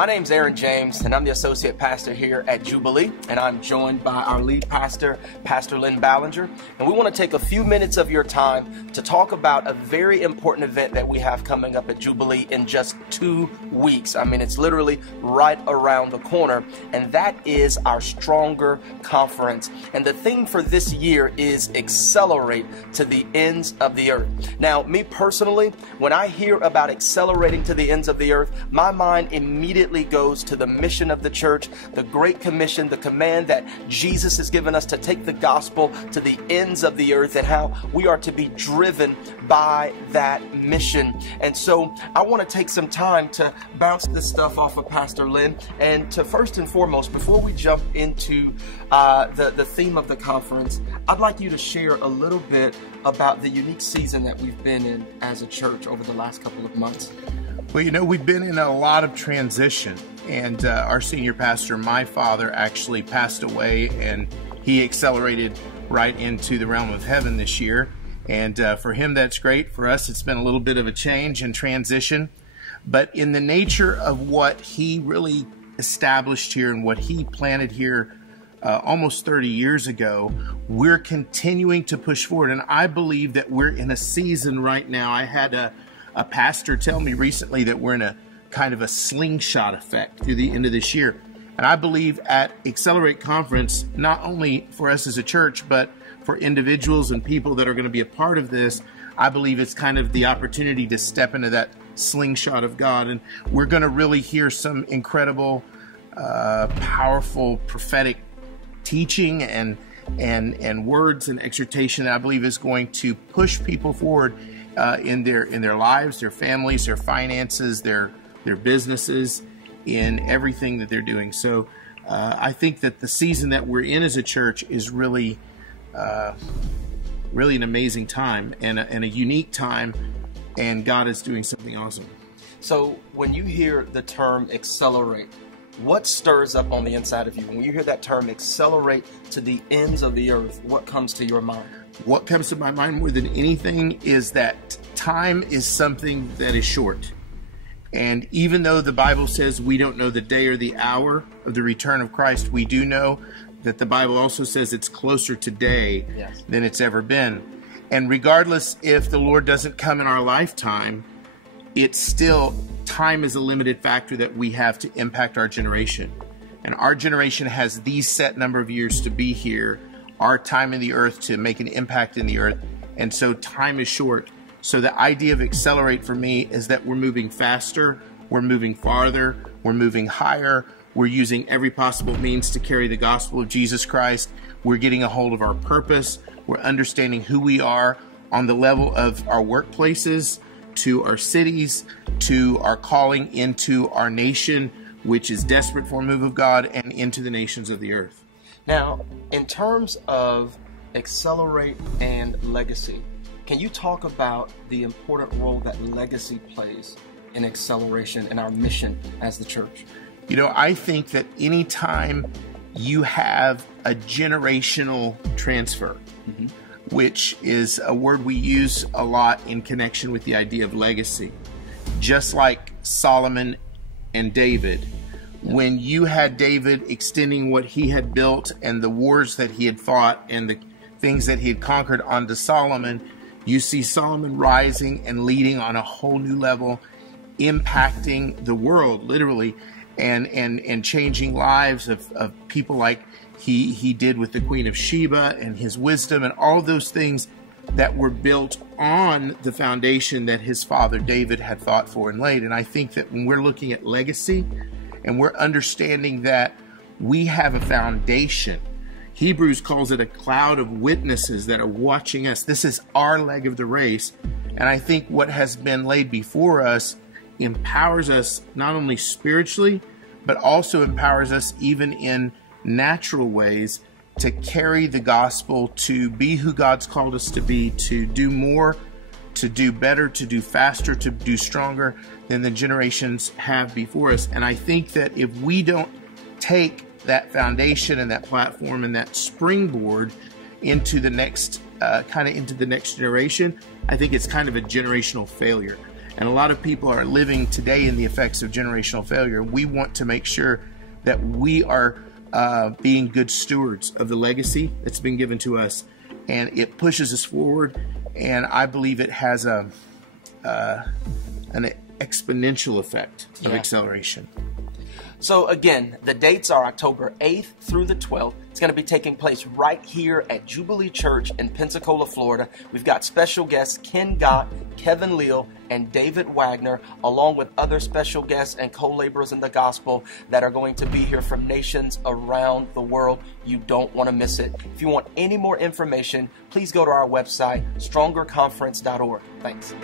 My name's Aaron James, and I'm the associate pastor here at Jubilee, and I'm joined by our lead pastor, Pastor Ballenger, and we want to take a few minutes of your time to talk about a very important event that we have coming up at Jubilee in just 2 weeks. I mean, it's literally right around the corner, and that is our Stronger Conference. And the theme for this year is Accelerate to the Ends of the Earth. Now, me personally, when I hear about accelerating to the ends of the earth, my mind immediately goes to the mission of the church, the Great Commission, the command that Jesus has given us to take the gospel to the ends of the earth, and how we are to be driven by that mission. And so I want to take some time to bounce this stuff off of Pastor Lynn, and to first and foremost, before we jump into the theme of the conference, I'd like you to share a little bit about the unique season that we've been in as a church over the last couple of months. Well, you know, we've been in a lot of transition, and our senior pastor, my father, actually passed away, and he accelerated right into the realm of heaven this year. And for him, that's great. For us, it's been a little bit of a change and transition. But in the nature of what he really established here and what he planted here almost 30 years ago, we're continuing to push forward. And I believe that we're in a season right now. I had a pastor tell me recently that we're in a kind of a slingshot effect through the end of this year. And I believe at Accelerate Conference, not only for us as a church, but for individuals and people that are going to be a part of this, I believe it's kind of the opportunity to step into that slingshot of God. And we're going to really hear some incredible, powerful, prophetic teaching and words and exhortation that I believe is going to push people forward in their lives, their families, their finances, their businesses, in everything that they're doing. So I think that the season that we're in as a church is really an amazing time and a unique time, and God is doing something awesome. So when you hear the term accelerate, what stirs up on the inside of you? When you hear that term accelerate to the ends of the earth, what comes to your mind? What comes to my mind more than anything is that time is something that is short. And even though the Bible says we don't know the day or the hour of the return of Christ, we do know that the Bible also says it's closer today than it's ever been. And regardless if the Lord doesn't come in our lifetime, it's still, time is a limited factor that we have to impact our generation. And our generation has these set number of years to be here, our time in the earth to make an impact in the earth. And so time is short. So the idea of accelerate for me is that we're moving faster, we're moving farther, we're moving higher, we're using every possible means to carry the gospel of Jesus Christ. We're getting a hold of our purpose. We're understanding who we are on the level of our workplaces, to our cities, to our calling into our nation, which is desperate for a move of God, and into the nations of the earth. Now, in terms of accelerate and legacy, can you talk about the important role that legacy plays in acceleration and our mission as the church? You know, I think that anytime you have a generational transfer, which is a word we use a lot in connection with the idea of legacy, just like Solomon and David, when you had David extending what he had built and the wars that he had fought and the things that he had conquered onto Solomon, you see Solomon rising and leading on a whole new level, impacting the world, literally, and changing lives of people like he did with the Queen of Sheba and his wisdom and all those things that were built on the foundation that his father David had fought for and laid. And I think that when we're looking at legacy and we're understanding that we have a foundation, Hebrews calls it a cloud of witnesses that are watching us. This is our leg of the race. And I think what has been laid before us empowers us not only spiritually, but also empowers us even in natural ways to carry the gospel, to be who God's called us to be, to do more, to do better, to do faster, to do stronger than the generations have before us. And I think that if we don't take that foundation and that platform and that springboard into the next into the next generation, I think it's kind of a generational failure. And a lot of people are living today in the effects of generational failure. We want to make sure that we are being good stewards of the legacy that's been given to us, and it pushes us forward. And I believe it has an exponential effect of acceleration. So again, the dates are October 8th through the 12th. It's going to be taking place right here at Jubilee Church in Pensacola, Florida. We've got special guests Ken Gott, Kevin Leal, and David Wagner, along with other special guests and co-laborers in the gospel that are going to be here from nations around the world. You don't want to miss it. If you want any more information, please go to our website, strongerconference.org. Thanks.